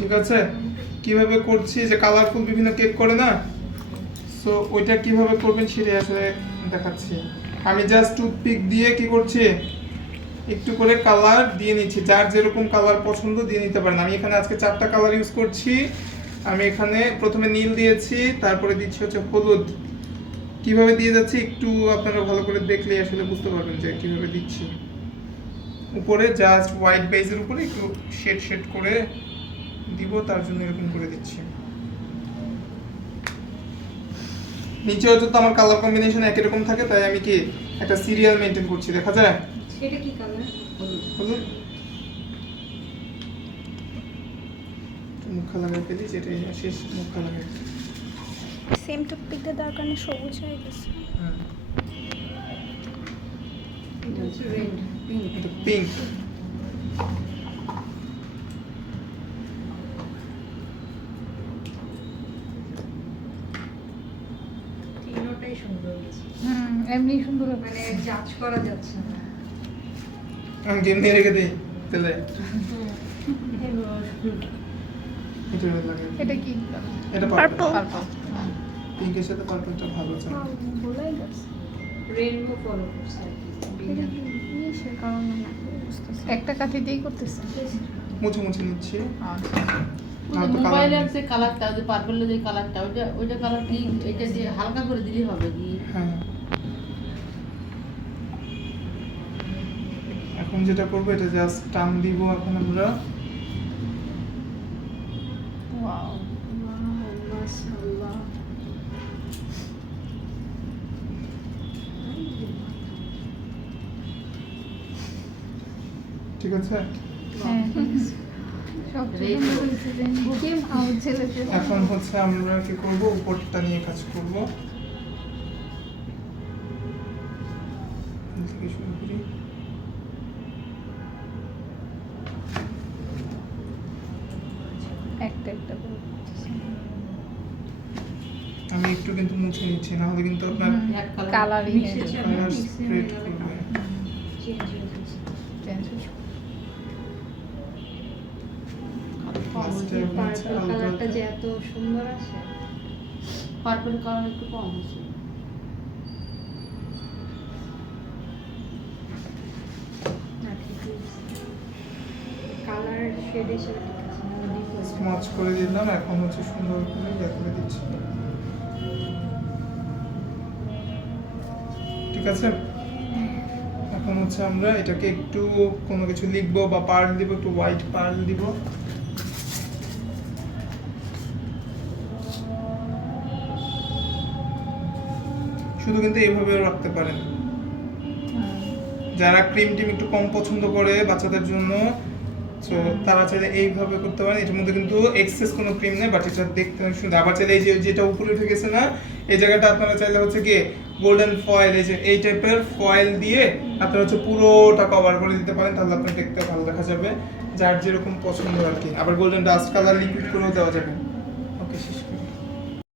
ঠিক আছে? কিভাবে করছি যে কালারফুল বিভিন্ন কেক করে না, সো ওইটা কিভাবে করবেন সেটাই আসলে দেখাচ্ছি। আমি জাস্ট টুথপিক দিয়ে কি করছি, একটু করে কালার দিয়ে নিচ্ছি, যার যেরকম কালার পছন্দ দিয়ে নিতে পারেন। আমি এখানে আজকে 4টা কালার ইউজ করছি। আমি এখানে প্রথমে নীল দিয়েছি, তারপরে দিচ্ছি হচ্ছে হলুদ। কিভাবে দিয়ে যাচ্ছি একটু আপনারা ভালো করে দেখলে আসলে বুঝতে পারবেন যে কিভাবে দিচ্ছি। উপরে জাস্ট হোয়াইট বেজের উপরে একটু শেড শেড করে দিব, তার জন্য এরকম করে দিচ্ছি। নিচেও যত আমার কালার কম্বিনেশন একই রকম থাকে, তাই আমি কি একটা সিরিয়াল মেইনটেইন করছি, দেখা যায়। এটা কি কালার? হলুদ মুখা লাগাই ফেলি, যেটা শেষ মুখা লাগাই। সেম টুথপিক দিয়ে দেওয়ার কারণে সবুজ হয়ে গেছে। এটা হচ্ছে রেড, পিঙ্ক। এটা পিঙ্ক। তিনটাই সুন্দর হয়েছে, এমনি সুন্দর মানে জাজ করা যাচ্ছে না। আমি গেম নিয়ে রেখে দিই তেলে। এটা লাগাই। এটা কি? এটা পার্পল। পার্পল। পিঙ্কের সাথে পার্পলটা ভালো যায়। ভুলাই গেছে। রেইনবো ফলো করছে আর কি। এটা কি ইসের কারণে না বুঝতেছি। একটা কাঠি দিয়েই করতেছে। মুছে মুছে নিচ্ছি। মোবাইলের যে কালারটা, যে পার্পলের যে কালারটা, ওইটা কালার কি এটা যে হালকা করে দিলেই হবে কি? হ্যাঁ, এখন যেটা করবো এটা জাস্ট টান দিব এখন আমরা। ওয়াও। মাশাআল্লাহ। ঠিক আছে, হ্যাঁ। সব সুন্দর হয়েছে যে কি আমার ছেলেকে। এখন হচ্ছে আমরা কি করব, উপরটা নিয়ে কাজ করব। থেকে শুরু করি। একটা একটা করে করতেছে। আমি একটু কিন্তু মুছে নিচ্ছি, না হলে কিন্তু আপনার এক কালার কালারই মিক্সের সাথে কালার মিক্সিং স্প্রেড হয়ে গেলে করবে। চেঞ্জ হয়ে যাচ্ছে। চেঞ্জ হয়েছে। Last এ হচ্ছে পার্পল কালারটা হালকা যে এত সুন্দর আসে। পার্পল কালার একটু কম হয়েছে। না ঠিকই কালার শেড হিসেবে ঠিক আছে, না ডিপ হয়ে যাবে। স্মাচ করে দিলাম, এখন হচ্ছে সুন্দর করে ইয়ে করে দিচ্ছি। ঠিক আছে, এখন হচ্ছে আমরা এটাকে একটু কোনো কিছু লিখবো বা পার্ল দিব, একটু হোয়াইট পার্ল দিব। শুধু কিন্তু এইভাবে রাখতে পারেন। যারা ক্রিম টিম একটু কম পছন্দ করে বাচ্চাদের জন্য, তো তারা চাইলে এইভাবে করতে পারেন। এটার মধ্যে কিন্তু এক্সেস কোনো ক্রিম নেই, বাট এটা দেখতে অনেক সুন্দর। আবার চাইলে এই যে যেটা উপরে উঠে গেছে না, এই জায়গাটা আপনারা চাইলে হচ্ছে কি গোল্ডেন ফয়েল, এই যে এই টাইপের ফয়েল দিয়ে আপনারা হচ্ছে পুরোটা কভার করে দিতে পারেন, তাহলে আপনার দেখতে ভালো দেখা যাবে। যার যেরকম পছন্দ আর কি। আবার গোল্ডেন ডাস্ট কালার লিকুইড করেও দেওয়া যাবে।